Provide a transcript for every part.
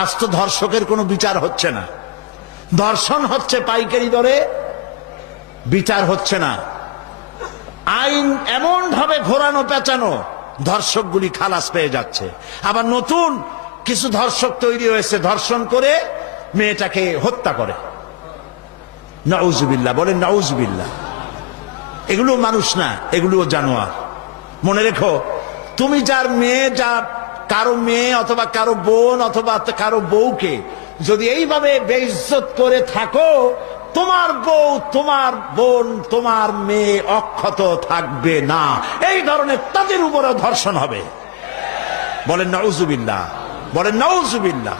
আজ তো ধর্ষকের কোনো বিচার হচ্ছে না, ধর্ষণ হচ্ছে পাইকারি দরে, বিচার হচ্ছে না। আইন এমন ভাবে ঘোরানো পেঁচানো, ধর্ষকগুলি খালাস পেয়ে যাচ্ছে। আবার নতুন কিছু ধর্ষক তৈরি হয়েছে, ধর্ষণ করে মেয়েটাকে হত্যা করে। নাউজুবিল্লাহ, বলেন নাউজুবিল্লাহ। এগুলো মানুষ না, এগুলো জানোয়ার। মনে রেখো, তুমি যার মেয়ে, যা কারো মেয়ে অথবা কারো বোন অথবা কারো বউকে যদি এইভাবে বেইজ্জত করে থাকো, তোমার বউ, তোমার বোন, তোমার মেয়ে অক্ষত থাকবে না। এই ধরনের তাদের উপরেও ধর্ষণ হবে। বলেন নাউজুবিল্লাহ, বলেন নাউজুবিল্লাহ।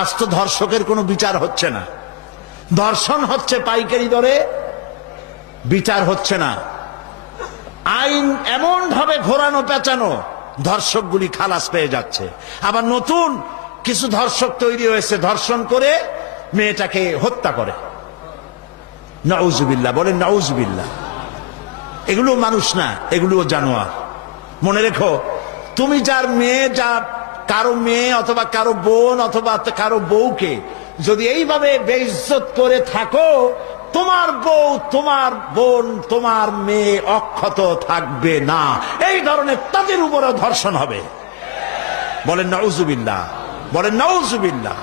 আজ তো ধর্ষকের কোনো বিচার হচ্ছে না, ধর্ষণ হচ্ছে পাইকারি দরে, বিচার হচ্ছে না। আইন এমন ভাবে ঘোরানো পেঁচানো, ধর্ষকগুলি খালাস পেয়ে যাচ্ছে। আবার নতুন কিছু ধর্ষক তৈরি হয়েছে, ধর্ষণ করে মেয়েটাকে হত্যা করে। নাউজুবিল্লাহ, বলেন নাউজুবিল্লাহ। এগুলো মানুষ না, এগুলো জানোয়ার। মনে রেখো, তুমি যার মেয়ে, যা কারো মেয়ে অথবা কারো বোন অথবা কারো বউকে যদি এইভাবে বেইজ্জত করে থাকো, তোমার বউ, তোমার বোন, তোমার মেয়ে অক্ষত থাকবে না। এই ধরনের তাদের উপরেও ধর্ষণ হবে। বলেন নাউজুবিল্লাহ, বলেন নাউজুবিল্লাহ।